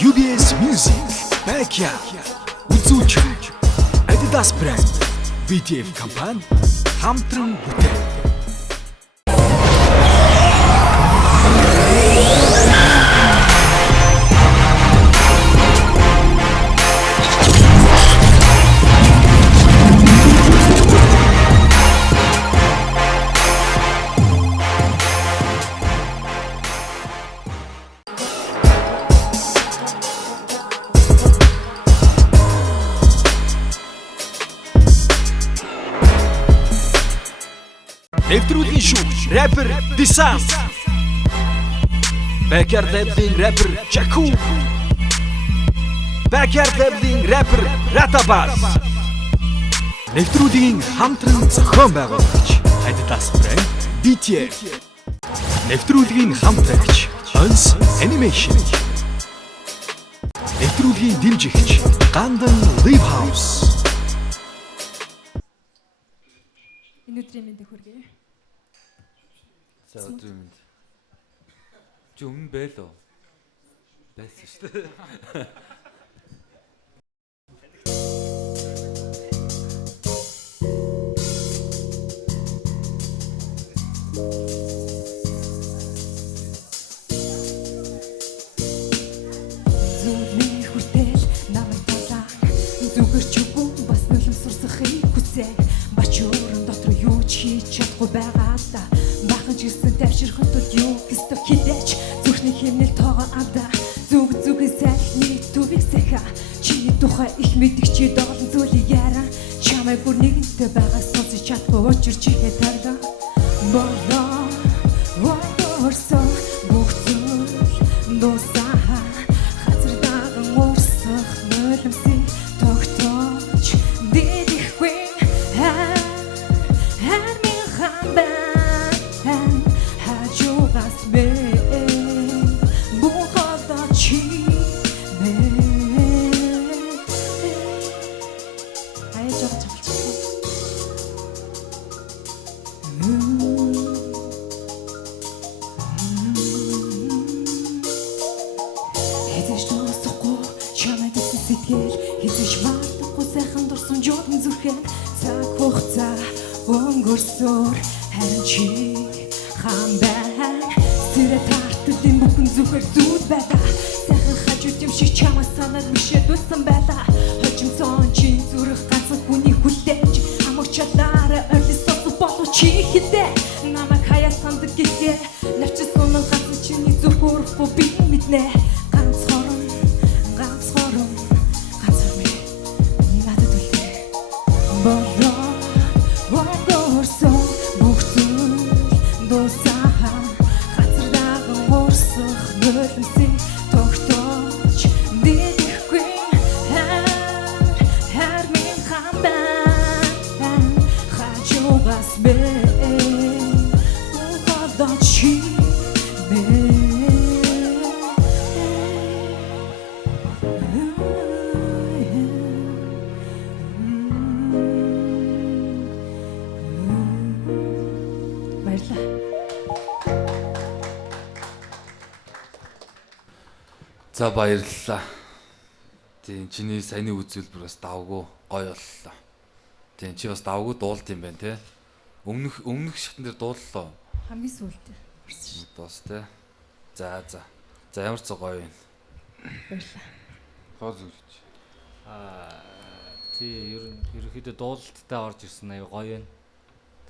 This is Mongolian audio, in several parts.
UBS Music, Backyard, үзүүлж Adidas brand, BTF компани хамтран бүтээн. Нэвтрүүлгийн шүүгч, рэпер Disan. Backyard Labs-ийн рэпер Jaku. Backyard Labs-ийн рэпер Ratabas. Нэвтрүүлгийн хамтран зохион байгуулагч Adidas brand BTF. Нэвтрүүлгийн хамтрагч Ons Animation. Нэвтрүүлгийн дэмжигч Gandan Live House. Өнөөдрийн мэндийг хүргэе. За өдрийн мэнд. Чи өмнө байлоо. Байсан шүү дээ. Зүудний хүртэл намайг талаа. Зүгээр ч үгүй бас нулимс сурсахыг хүсээ. Бачуурын дотор юу ч хийж чадахгүй байгаа та. Бахан ч гэсэн тавширхан тул юу гэстэ хилээч. Зүрхний хэмнэл тоогоо ада. Зүг сайхны төвийг сэха. Чиний тухай их мэдих чи доолн зүйлийг яра. Чамайг бүр нэгэнтэй байгаа сонсож чадахгүй учир чихээ тарда. Болоо орсон бүх зүйл дуусаа. Хазар даган уурсах нулимсыг тогтоож дидэхгүй. Хармин хамбан хажуугаас мэн бухалдаа чи мэн айжоо чавчсан. Эзэж дуусахгүй чамайг сэтгэл эзэж мартахгүй сайхан дурсан жодон зүрхэн цаг хугацаа өнгөрсөөр харин чи хамбан сэрэ тарталын бүхэн зүрхэр зүуд байлаа сайхан хажууд юм шиг чамаа санаад мишээ дулсан байлаа хожимсон чи зүрх ганцхан хүний хүлээж амаг чадлаараа ордисоо болоо чи хитэ намайг хаяа сандаг гэхээ навчсан нь ганцхан чиний зүрх өрөхгүй би мэднэ ганц хорон надад үлдээ болоо өнгөрсөн бүх зүйл дуусаа хазар даган уурсах нулимсыг тогтоож дидэхгүй хармин хамбан хажуугаас мэн бухалдаа чи мэн. Баярлалаа. За баярлалаа. Тийм чиний саяны үзүүлбэр бас давгүй гоё боллоо. Тийм чи бас давгүй дуулт юм байна те. Өмнөх шатн дээр дууллаа. Хамгийн сүүлд. Бас те. За ямар ч гоё юм. Баярлалаа. Гол үлж. Тий ерөнхийдөө дуулалттай орж ирсэн аяа гоё байна.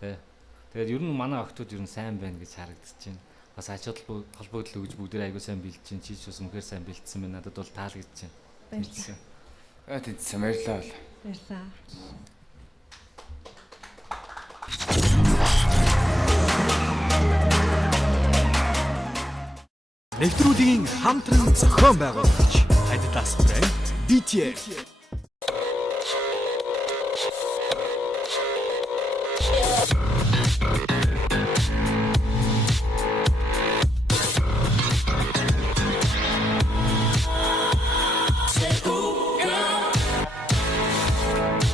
Тэ. Тэгээд ер нь манай охтууд ер нь сайн байна гэж харагдаж байна. Бас ач холбогдол өгж бүгдээ аягүй сайн бэлдэж чинь чи ч бас үнэхээр сайн бэлдсэн байна. Надад бол таалагдж байна. Баярлалаа. Тэнцсэн баярлалаа. Баярлалаа. Нэвтрүүлгийн хамтран зохион байгуулагч Adidas brand BTF.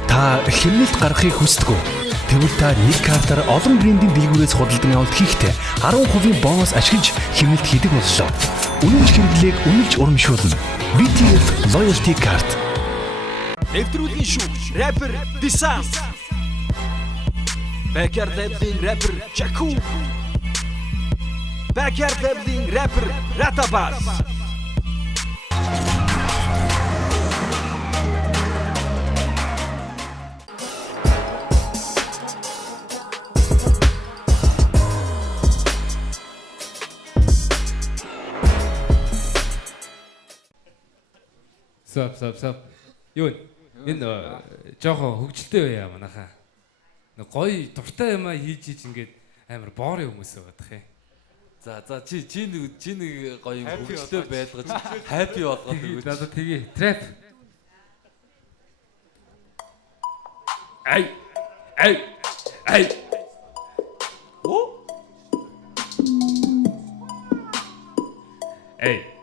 Та хэмнэлт гаргахыг хүсдэг үү? Тэгвэл та нэг картаар олон брендийн дэлгүүрээс худалдан авалт хийхдээ 10% бонус ашиглаж хэмнэлт хийдэг боллоо. үнэмш хэрэглээг үнэлж урамшуулна. BTF Loyalty Card. Нэвтрүүлгийн шүүгч, рэпер Дисан. Backyard Labs-ийн рэпер Jaku. Backyard Labs-ийн рэпер Ratabas. Сап. Юу энэ жоохон хөвгөлтэй байя манайхаа. Гоё дуртай юм хийж ингээд амар боорын хүмүүс байдаг юм. За чи нэг гоё юм хөвгөлтэй байлгаж happy болгоод өгөөч. За тгий. Trap. Ай. Оо. Эй.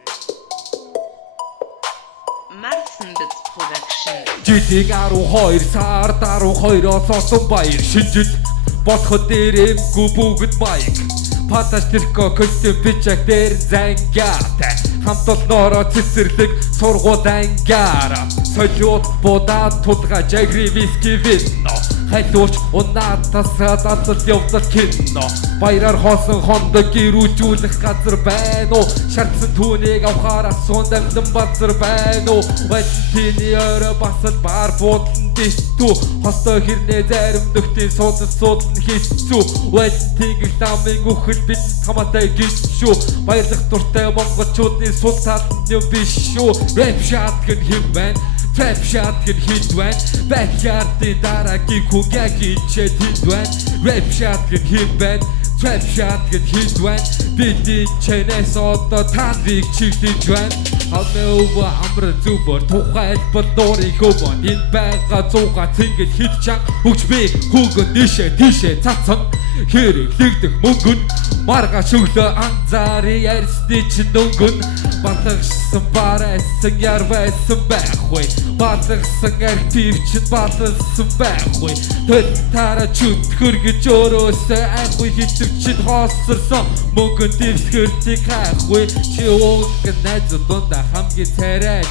Marsenbits Production. Жидиг 12 сар 12-оос осон баяр шинжил бодход дээрэмгүй бүгд баяг паташ тэрко костюм бичаг дээр зангаатай хамт олноороо цэцэрлэг сургууль ангаараа солиод будаад тулга жагри виски вино хайлууч унаатас дадал явдал кино баяраар хоосон хондог гэрүүлжүүлэх газар байна уу шаардсан түүнийг авахаар асуун дамдан базар байна уу валентины өрөө басал бар буудлан дистүү хостой хэрнээ зарим нөхдийн суудлан хийцүү валентинг ламын үхэл бид хамаатай гिचүү баярлах дуртай монголчуудын сул талд юм биш шүү рэп шат гэн хэм байна Trap shot gën hit байна Backyard-ийн дараагийн хүн яг ичээд хит байна Rap shot gën hit байна Trap shot gën hit байна Бидний чэнэс одоо таныг чигдэж байна Алмаа өвөө амар зүбөр тухайлбал дуурын хөвөн энэ байгаа зугаа цэнгэл хит чанга хөгж би хүүгэн тийшээ цацсан хэрэглэгдэх мөнгөн марга шөглөө анзари ярьсны чинь дөнгөн батгсан барайсан ярвайсан байхгүй батгсан актив чинь батгсан байхгүй төл тара чүтгэр гэж өрөөсөө айхгүй хитвч чинь хоосорсон мөнгөн дэвсгэртийг хайхгүй чи ууг найз дундаа хамгийн царайг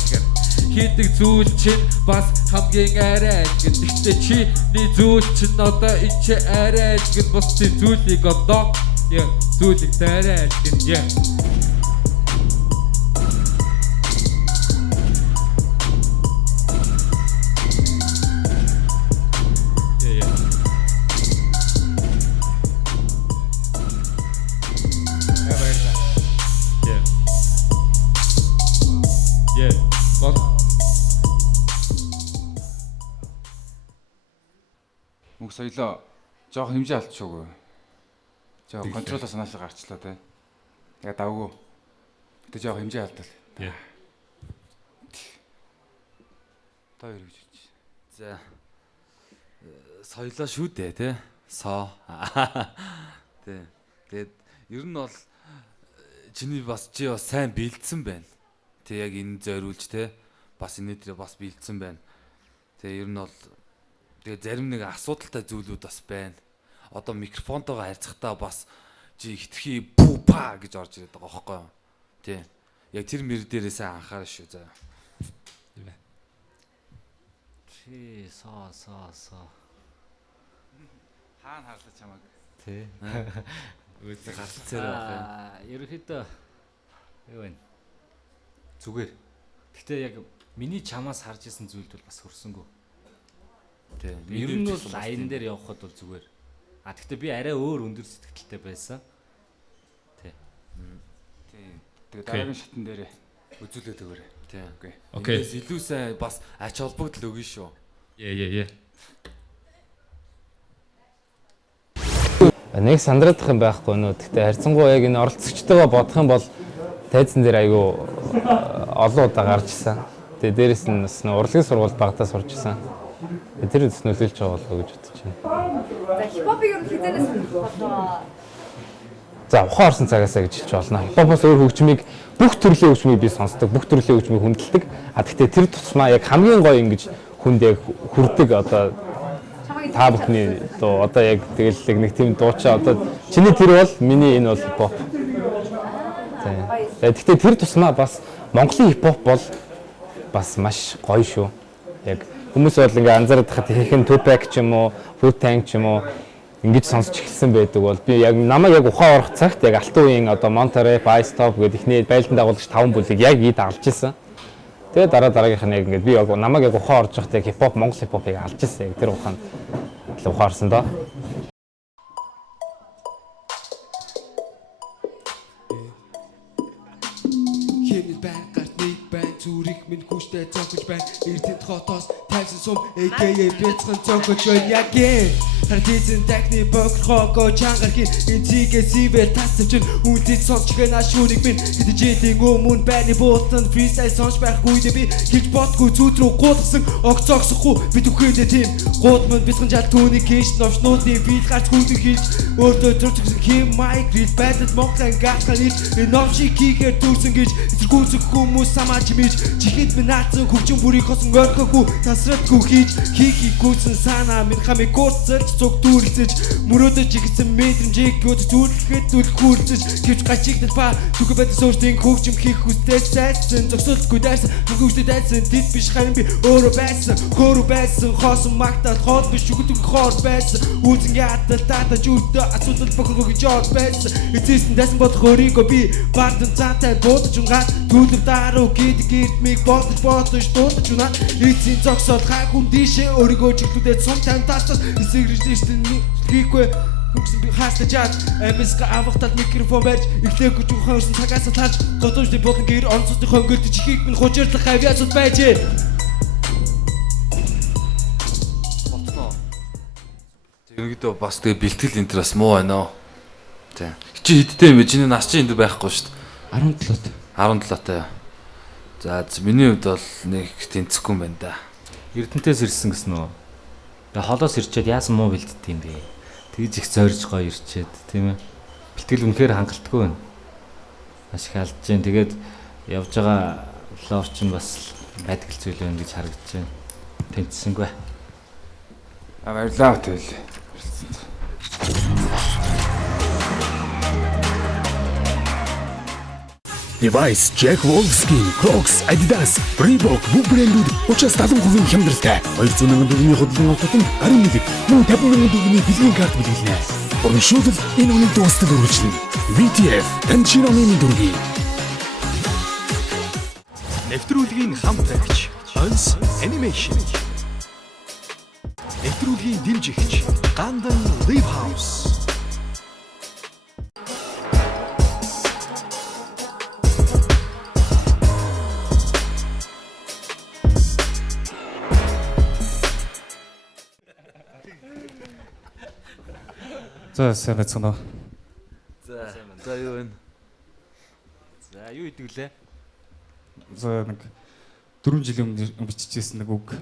хийдэг зүйл чинь бас хамгийн арай гэхдээ чиний зүйл чинь одоо ичээ арай гэн бусдын зүйлийг одоо зүйлийг тарай гэн Мөх соёлоо жоох хэмжээ алдчихгүй. Жоох контролоос нааш гарчлаа те. Тэгээ давгүй. Гэтэ жоох хэмжээ алдал. Та хоёр гэж үз. За соёлоо шүү дээ те. Соо. Тэ. Тэгээд ер нь бол чи бас сайн бэлдсэн байна. Тэ яг энэ зориулж те. Бас энэ дээр бас бэлдсэн байна. Тэгээ ер нь бол тэгээ зарим нэг асуудалтай зүйлүүд бас байна. Одоо микрофонтойгоо харьцахдаа бас чи хитрхи пупа гэж орж ирээд байгаа байхгүй юу? Тий. Яг тэр мэр дээрээ сайн анхаарах шүү заа. Чи соо. Хаана харлаа чамаг. Тий. Үгүй гарцаар байх юм. Ерөнхийдөө юу вэ? Зүгээр. Гэтэ яг миний чамаас харж исэн зүйлд бол бас хөрсөнгөө. Тий. Ер нь бол аян дээр явхад бол зүгээр. Гэхдээ би арай өөр өндөр сэтгэлтэй байсан. Тий. Тэгээ дараагийн шатн дээр үзүүлээд өгөөрэй. Тий. Окей. Энэс илүү сайн бас ач холбогдол өгнө шүү. Е. Нэг сандраадах юм байхгүй нөө. Гэхдээ харьцангуй яг энэ оролцогчтойгоо бодох юм бол тайзан дээр айгүй олон удаа гарч ирсэн. Тэгээ дээрэс нь бас урлагийн сургуульд багтаа сурч ирсэн. Тэр үс нөлөөлж байгаа болов уу гэж бодож байна. За хипхопыг ер нь хизэнээс бодлоо. За ухаан орсон цагаасаа гэж хэлж болно. Хипхопоос өөр хөгжмийг бүх төрлийн хөгжмийг би сонсдог, бүх төрлийн хөгжмийг хүндэлдэг. Гэхдээ тэр тусмаа яг хамгийн гоё ингэж хүнд яг хүрдэг одоо та бүхний дуу одоо яг тэгэл нэг тийм дуучаа одоо чиний тэр бол миний энэ бол хипхоп. Гэхдээ тэр тусмаа бас Монголын хипхоп бол бас маш гоё шүү. Яг хүмүүс бол ингээ анзаараад хахад ихэнх Tupac ч юм уу, Wu-Tang ч юм уу ингэж сонсч эхэлсэн байдаг бол би яг намайг яг ухаан орох цагт яг алтан үеийн одоо Monterey, Ice Top гэдэг ихний байлдан дагуулагч 5 бүлийг яг ий дагалж исэн. Тэгээ дараагийнх нь яг ингээд би яг намайг яг ухаан орж байхдаа хипхоп Монгол хипхопыг алж исэн. Яг тэр ухаанд л ухаарсан доо. Хэмнэл байна, гарт нэг байна, зүрх минь хүчтэй цогж байна. Эрдэнэт хотоос тавьсан сум AKA бяцхан цогж байна. Яг ээ Хардизэн тахны бохрохоо чангархи энтигээ сивэр тасч үндэт сонсчгэн ашуурыг минь хэдижээдийн өмнө байны буултанд фристайл сонч байхгүй би хийж бодгүй зүуд рүү гуудсан огцогсохгүй би түхээдэ тийм гууд мөн бисгэн жал түүнийг хийж новшнуудын бит гарч хүлэн хийж өөртөө төрчихсөн хим майк рил байдад Монголын гаххан ил новши кигээр дүүрсэн гэж эсэргүүцэх хүмүүс самаач мэж чихэд минь наацсан хөвчин бүрийг хосон орхихгүй тасрадгүй хийж хихи гүйсэн санаа минь хамиг гурцэлж цуг дүүрлэж мөрөөдөж игсэн мэдрэмжийг өд зүрлэхэд зүл хүүрцэж гэвч гачигдал ба түгэ байдаг сууртын хөгжим хийх хүстэй сайсан зогсолтгүй дайсан хангүйтэй дайсан тэд биш харин би өөрөө байсан хөөрөө байсан хоосон магтаад хоол биш үгдэг хоор байсан үүсэн ядал татаж үрдэ асуудал бохоргоо гэж ор байсан эцэстэн дайсан бодох өөрийгөө би бардан цаатай дуудаж унгаад түлэв даруу гэдэг эрдмийг бодож дуудаж унаад эцсийн зогсоод хай хүн дишээ өөрийгөө чиглүүлээд сум тантаас эсэгрэж хийхгүй хүмсэн би хаастажаад амиска авахтал микрофон барьж эхлэхгүй жухаан өрсөн цагаас тааж годомжны болон гэр онцлогын хөнгөлт чихийг минь хужирлах авиасууд байжээ. Болцноо. Ерөнхийдөө бас тэгээ бэлтгэл энэ бас муу байна оо. Тий. Чи хэдтэй юм бэ? Чиний нас чи энд байхгүй шүү дээ. 17 таа. За миний хувьд бол нэг тэнцэхгүй юм байна да. Эрдэнтээс ирсэн гэсэн үү? Тэгээ холоос ирчээд яасан муу бэлддэг юм бэ? Тэгж их зорж гоё ирчээд тийм ээ. Бэлтгэл үнэхээр хангалтгүй байна. Маш их алдж जैन. Тэгээд явж байгаа флор ч бас байдаг л зүйл байна гэж харагдаж байна. Тэнцсэнгүй. Баярлалаа тэгэл. Device, Jack Wolfskin, Crocs, Adidas, Reebok бүх брэндүүд 30-70% хямдралтай. 200 мянган төгрөгийн хөдөлгөөн автобус гарын нэлэг, мөн 50 мянган төгрөгийн бэлгийн карт билгэлнэ. Урамшуулал энэ үнийн дуустал үргэлжлэнэ. VTF, Tanchino-ны дүргийн. Нэвтрүүлгийн хамт байгч Ons Animation. Нэвтрүүлгийн дэмжигч Gandan Live House. За сайн байцгаана уу? За юу вэ? За юу идэг лээ? За нэг 4 жилийн өмнө биччихсэн нэг үг.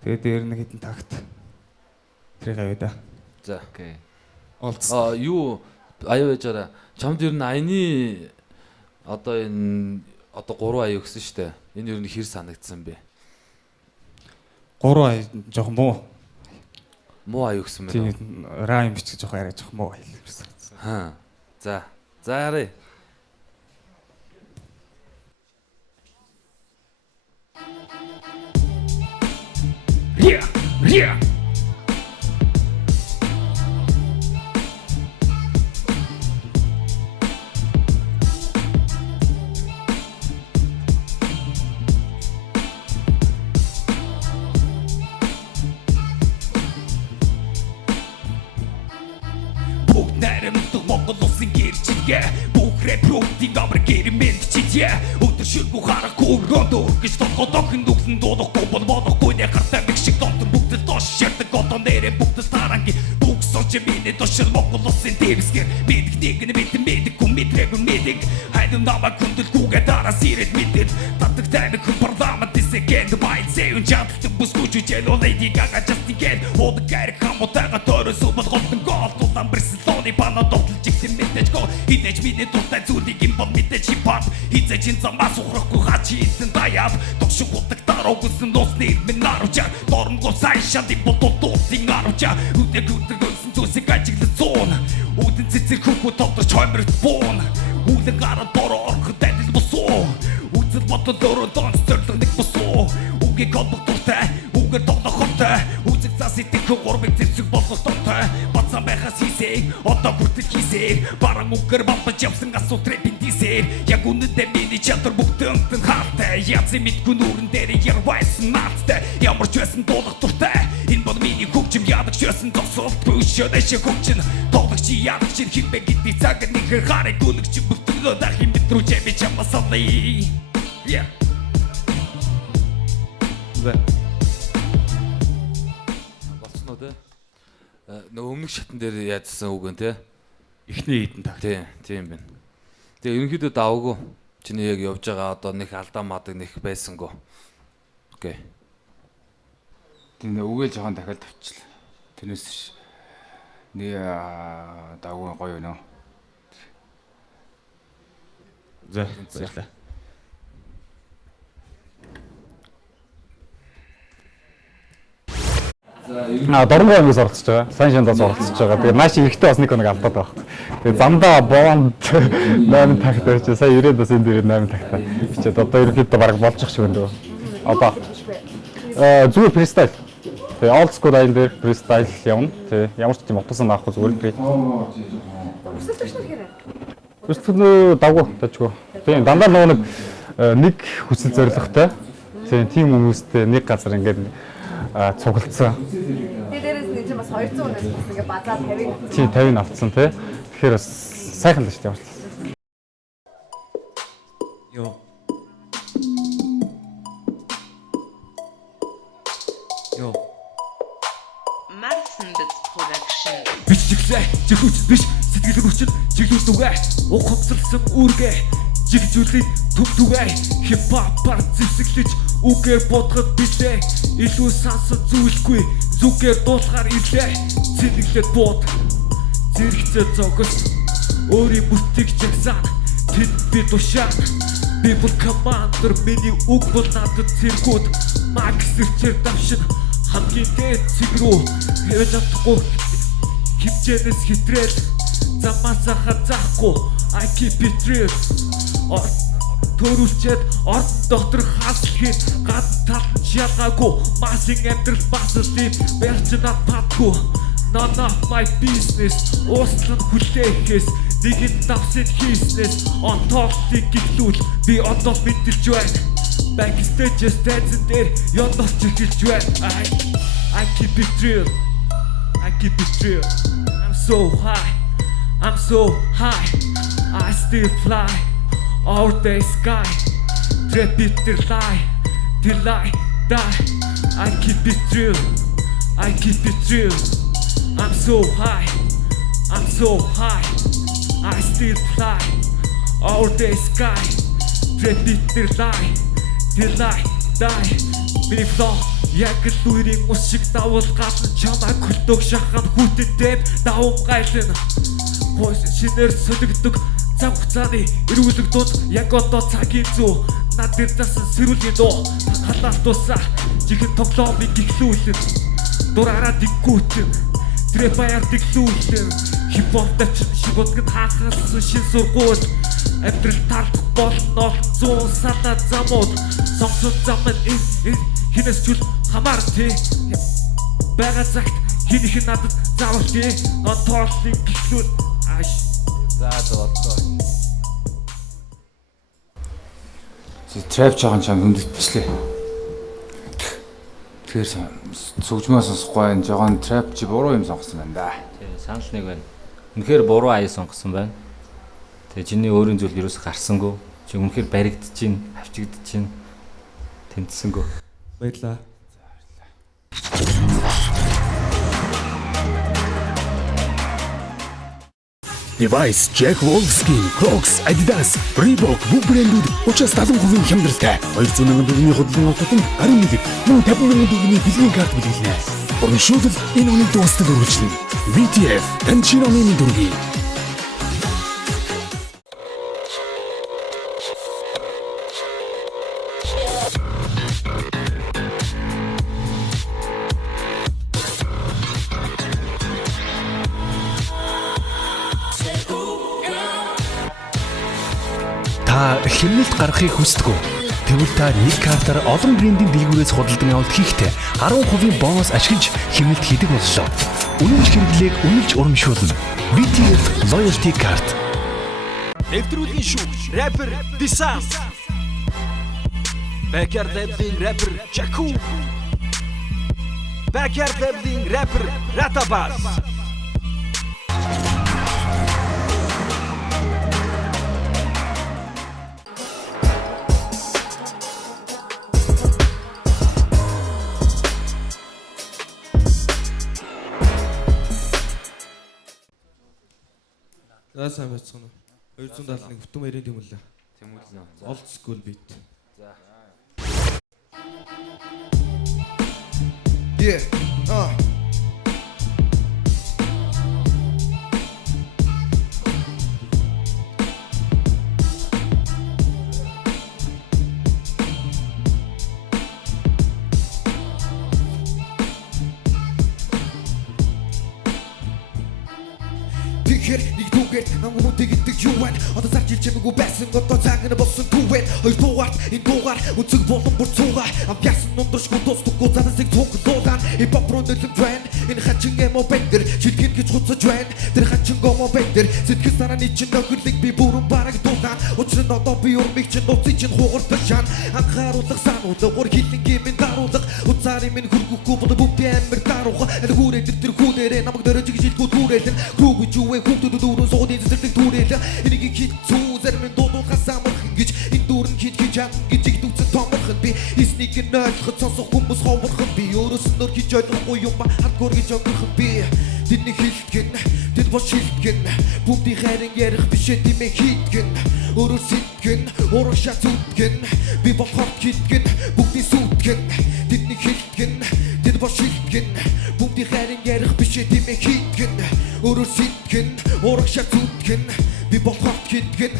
Тэгээд дээр нэг хэдэн такт. Тэр гавьда. За окей. Олцсон. Юу аяа яжаараа чамд ер нь аяны одоо энэ одоо 3 аяа өгсөн штэ. Энэ ер нь хэр санагдсан бэ? 3 аяа жоох муу. Муу аяа өгсөн Тийм мэн. райм бичих жоох арай жоох муу аяа гэсэн. Аа. За. За ярэ. Риа. Бүгд найрамдах Монгол улсын гэрчилгээ бүх рэпруудын амар гэрмэнд чичээ өдөр ширгүү харахгүй өргөндөө гэж толгой дохин дүгсэн дуудахгүй бол болохгүй нэ хартай мэг шиг донтон бүгд доош ширдэг одоо нэрэ бүгд таранги бүх сонч миний дошир Монгол улсын дэвсгэр мэддэг нэг мэддэг хүмэтрэг мэддэг хайдам намайг хүндэлгүйгээ дараас ирээд мэддэг татдаг тайны хүн парламент дэсэгэн байцээ унчааддаг бүсгүүч үжэл олэди гага justиген од гэр хамотага торос болготон гол тулан Барселоны пана дотлж ихсэн мэдээж го хинэж миний дуртай зүйлийг юм бол мэдээж хипхоп хизэж ин замаас ухрахгүй хачи эзэн даяв тогшиг утдаг даруугсан дуусны минь нарууча дорнго сайн шанди бототосын нарууча үдэг өсөн зүсэг ажиглах зон үүдэн цэцэр хөхөө тогтож хоймрт буун үүдэн гараад бороо ороход хотод дөрөв дон зөвлөг нэг босоо үгийг олбох дуртай үгээр тоглох хортой үзэг цаас идэх гурвыг зэрэг болгох дуртай бацаа байхаас хийсэй одоо бүртэл хийсэй баран үгээр бамбаж явсан асуу трэпин дисэр яг үнэндээ миний чадвар бүгдэн хаатай язын мэдгүй нүрэн дээр ярвайсан нааттай ямар ч байсан дуулах дуртай энэ бол миний хөгжим ядагч байсан тосолт бүшөө дэшээ хөгжин тоглогч ядагч химбэ гэдэг цаг нэг харыг гүлгч бүгдөө дахин битрүү чэми чамасалий Болцсон уу те? Нөгөө өмнөх шатн дээр яадсан үг нь те? Эхний хитэн таг. Тийм байна. Тэгээ ерөнхийдөө даваагүй. Чиний яг явж байгаа одоо нэг алдаа мадаг нэг байсангүй. Окей. Тэгээ үгээл жоохон дахиад тавьчихлаа. Тэрнээс нэг давгүй гоё байна уу? За баярлалаа. Дорнгой ангиас оролцож байгаа. Сайн шандаас оролцож байгаа. Тэгээ маш ихтэй бас нэг алдаад байгаа. Тэгээ замдаа бонд 8 тагт байж сая 90 бас энэ дээр 8 тагтаа бичээд одоо ерөнхийдөө баг болж ах шиг байна. Одоо зүгээр фристайл. Тэгээ олд скул айн дээр фристайл явна. Тэгээ ямар ч тийм утсан авахгүй зүгээр би. Өстөд давгүй тажгүй. Тэгээ дандаа нэг хүсэл зоригтой. Тэгээ тийм хүмүүстэй нэг газар ингээд цуглдсан. Тэгээ дээрээс нэг чинь бас 200-аас ингээ базаа 50. Чи 50 авцсан тий. Тэгэхээр бас сайхан л шүү дээ. Йоо. Йоо. Marsenbits Production. Биччихлээ. Чихүүч биш сэтгэл хүчин чиглүүлдэг үгээ. Ухамсарлсан үүргээ. Жигжүүлээд төвтүгээ. Хипхопар зэвсэглэж үгээр бодоход билээ. Илүү сансан зүйлгүй зүгээр дуулахаар ирлээ. Цэниглээд бод. Зэрэгцээ зогс. Өөрийн бүтгийг жагсаан. Тэд би тушаан. Би бол командер миний үг бол надад цэргүүд. Макс ирчээр давшин. Хамгийн дээд цэг рүү хэвэж чадахгүй. Хэмжээнээс хитрэл. Замаасаа хазаахгүй. I keep it real. Төрүүлчээд орд доктор хаалхихын гадна талд ялгаагүй масын амьдрал баслын барьчнаад падгүй none of my business ууслан хүлээхээс нэгэн давсыг хийснээс онтооглыг гэлүүл би одоо мэдэрч байна backstage станцэн дээр ёндорч эхэлж байна I keep it real I keep it real I'm so high I still fly over the sky, trap it till I die. I keep it real, I'm so high, I still fly over the sky, trap it till I die. Миний flow яг л үерийн ус шиг давал гадна чамайг хөлдөг шахаад хүүтэд давам гайлна. Хойс шинээр солигдог цаг хугацааны эрүүлэг дунд яг одоо цагийн зүү над дээр дасан сэрүүлийн дуу халаалт тусаа чихэн тоглоомыг ихлүүлэн дураараа диггүүтэн трэп баяр диглүүлэн хипхоп дэвч шибодгд хаахсан шин сургууль амьдрал тарлах болно 100 салаа замууд сонгосон зам нь хинээс чүл хамаар тий бага цагт хинийх надад заавал тий тоорлыг ихлүүл За боллоо. Трап жоохон чам хөндлөлтчлээ. Тэгэхээр сүгжмээ сонсохгүй энэ жоохон трап чи буруу юм сонгосон байна да. Тий, санал нэг байна. Үнэхээр буруу аяа сонгосон байна. Тэгээ чиний өөрийн зүйл юус гарсангүй. Чи үнэхээр баригдчихин, авчигдчихин. Тэнцсэнгөө. Баярлаа. Device, Jack Wolfskin, Crocs, Adidas, Reebok бүх брэндүүд 30-70% хямдалтай. 200,000 төгрөгийн хөдөлгөөн авахтан гарын нэлэг, мөн 50,000 төгрөгийн бэлгийн карт бүлэглэнэ. Урамшуулал энэ оны дуустал үргэлжлэнэ. VTF, танд шинэ оны дүргийн. Та хэмнэлт гаргахыг хүсдэг үү? Тэгвэл та нэг картаар олон брендийн дэлгүүрээс худалдан авалт хийхдээ 10% бонус ашиглаж хэмнэлт хийдэг боллоо. Үнэмш хэрэглээг үнэлж урамшуулна. BTF Loyalty Card. Нэвтрүүлгийн шүүгч рэпер Дисан. Backyard Labs-ийн рэпер Jaku. Backyard Labs-ийн рэпер Ratabas. За сайн байцгаана уу. 271 бүтэн баярын тэмүүлээ. Тэмүүлнэ. Old school beat. За. Yeah. Тэгэхээр нэг түгээр намайг мөнтэй гэдэг юу вэ? Одоо зарж ил чимээгүй байсан одоо цаана болсон түвэн. Хоёр дугаар энэ дугаар үнцэг болон бүр цугаа. Амбясан нундршгүй дуустгүй занасыг цуглуулан. Хипхоп руу нөлөөлж байна. Энэ хачин эмо бэндэр шилгэн гэж хуцаж байна. Тэр хачин гомо бэндэр сэтгэл санааны чинь нөхөрлөг би бүрэн бараг дуулан. Учир нь одоо би урмыг чинь нууцыг чинь хугардаг шан. Анхааруулах сануулга ур хилэнгийн минь даруулга. Уцаарын минь хөргөхгүй бол бүгд амар дарууга. Хүүрээ тэр хүүрээ намайг дөрөж жилгүүд хүүрээлэн. Хүүг юу хүүхдүүд дөрөв суудын зэрэг түрээлээ. Энийг хит зүү зарим дуудуулахаас амархан гэж энэ дүүрэн хит чам гэж игдүүцэн томорхон би эснийг нөөлөхөд сонсох хүмүүс ховорхон би өөрөөс нь өөр хийж ойлгохгүй юм хардкор гэж өнгөрөх би тэдний хилтгэн тэд бош хилтгэн бүгдийн хайрын ярих бишээ димээ хийтгэн өөрөө сэтгэн урагшаа зүтгэн би болохоор хилтгэн бүгдийн сүтгэн тэдний хилтгэн тэд бош хилтгэн бүгдийн хайрын ярих бишээ димээ хийтгэн өөрөө сэтгэн урагшаа зүтгэн би болохоор хилтгэн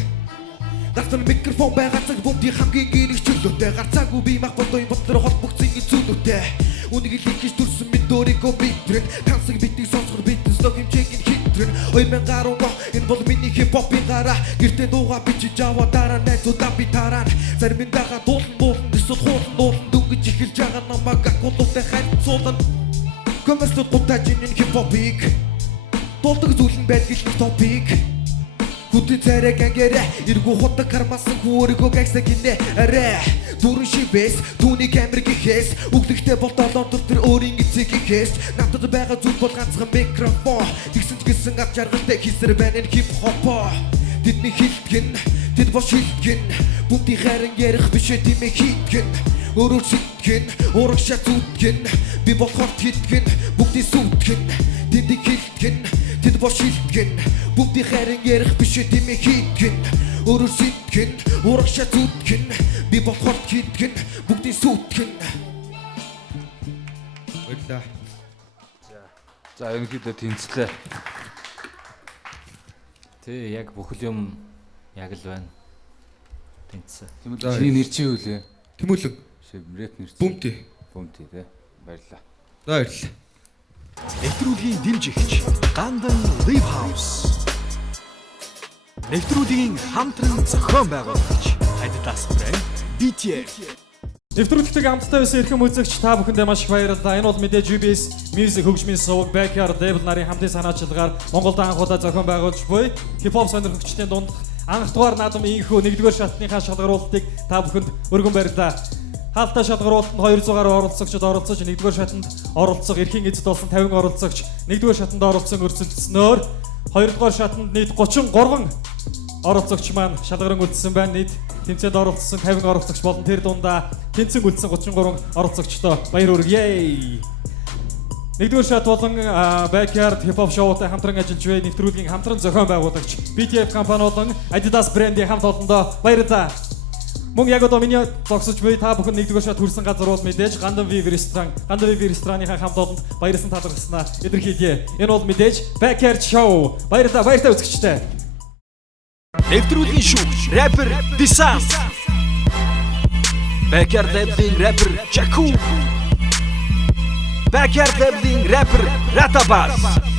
Гартан микрофон байгаа цаг бүгдийн хамгийн гэрэг чөлөөтэй гарцаагүй би мах бодой бодлоор холбогдсон зүйлүүтэй үнийг хэлж төрсөн мэд өөрийгөө битрэн тансаг битийг сонсохор битэн слог хэмжээг нь хитрэн 2010 энэ бол миний хипхопын гараа гэртээ дуугаа бичиж аваа дараа найзуудаа би тараа зарим дагаа дуулан дэсэл хуулан дүнгэж эхэлж байгаа намайг акулуутай хайцуулан коммерцлууд гутаж энэ хипхопыг дуулдаг зүйл нь байдаг л топик Гүтэн царай гангэрэ эргүү худаг кармасан хүүргөө гагсаг гинэ арэ дөрөн шивэс түүний камер гэхээс өглөгтэй бол долоон төр тэр өөрийн эцэг гэхээс надад байгаа зүйл бол ганцхан микрофон тэгсэн ч гэсэн ав жаргалтай хийсэр байна энэ хипхоп тэдний хилтгэн тэд бош хилтгэн бүгдийн хайран ярих бишээ тиймээ хийтгэн өөрөө сэтгэн урагшаа зүтгэн би болохоор хилтгэн бүгдийн сүтгэн тэдний хилтгэн тэд бош хилтгэн бүгдийн хайран ярих бишээ тиймээ хийтгэн өөрөө сэтгэн урагшаа зүтгэн би болохоор хилтгэн бүгдийн сүтгэн Баярлалаа. За ерөнхийдөө тэнцлээ. Тэ яг бүхэл юм яг л байна. Тэнцсэн. Тэмүүлэн чиний нэр чи юу лээ? Тэмүүлэн. Рэп нэр чи. Бумти. Бумти тий. Баярлалаа. Баярлалаа. Нэвтрүүлгийн дэмжигч Гандан Live House. Нэвтрүүлгийн хамтран зохион байгуулагч Adidas брэнд BTF. Нэвтрүүлэгтээ хамтдаа байсан эрхэм үзэгч та бүхэндээ маш их баярлалаа. Энэ бол мэдээж UBS Music хөгжмийн сувг Backyard Label нарын хамтын санаачилгаар Монголд анх удаа зохион байгуулж буй хипхоп сонирхогчдын дунд анх дугаар наадам инхүү 1-р шатныхаа шалгаруулалтыг та бүхэнд өргөн барьлаа. Хаалттай шалгаруулалтанд 200 гаруй оролцогчид оролцож 1-р шатанд оролцох эрхийн эзэд болсон 50 оролцогч 1-р шатанд оролцсон өрсөлдснөөр 2-р шатанд нийт 33 оролцогч маань шалгаран үлдсэн байна. Нийт тэмцээнд оролцсон 50 оролцогч болон тэр дундаа тэнцэн үлдсэн 33 оролцогчтой баяр хүргэе. 1-р шат болон Backyard хипхоп шоутай хамтран ажиллаж буй нэвтрүүлгийн хамтран зохион байгуулагч BTF компани болон Adidas брендийн хамт олондоо баярлалаа. Мөн яг одоо миний зогсож буй та бүхэн 1-р шат хүрсэн газар бол мэдээж Гандан Viv ресторанынхаа хамт олонд баярлсан талархснаа илэрхийлье. Энэ бол мэдээж Backyard show. Баярлалаа үзэгчтэй. Нэвтрүүлгийн шүүгч рэпер Disan. Backyard Labs-ийн рэпер Jaku. Backyard Labs-ийн рэпер Ratabas.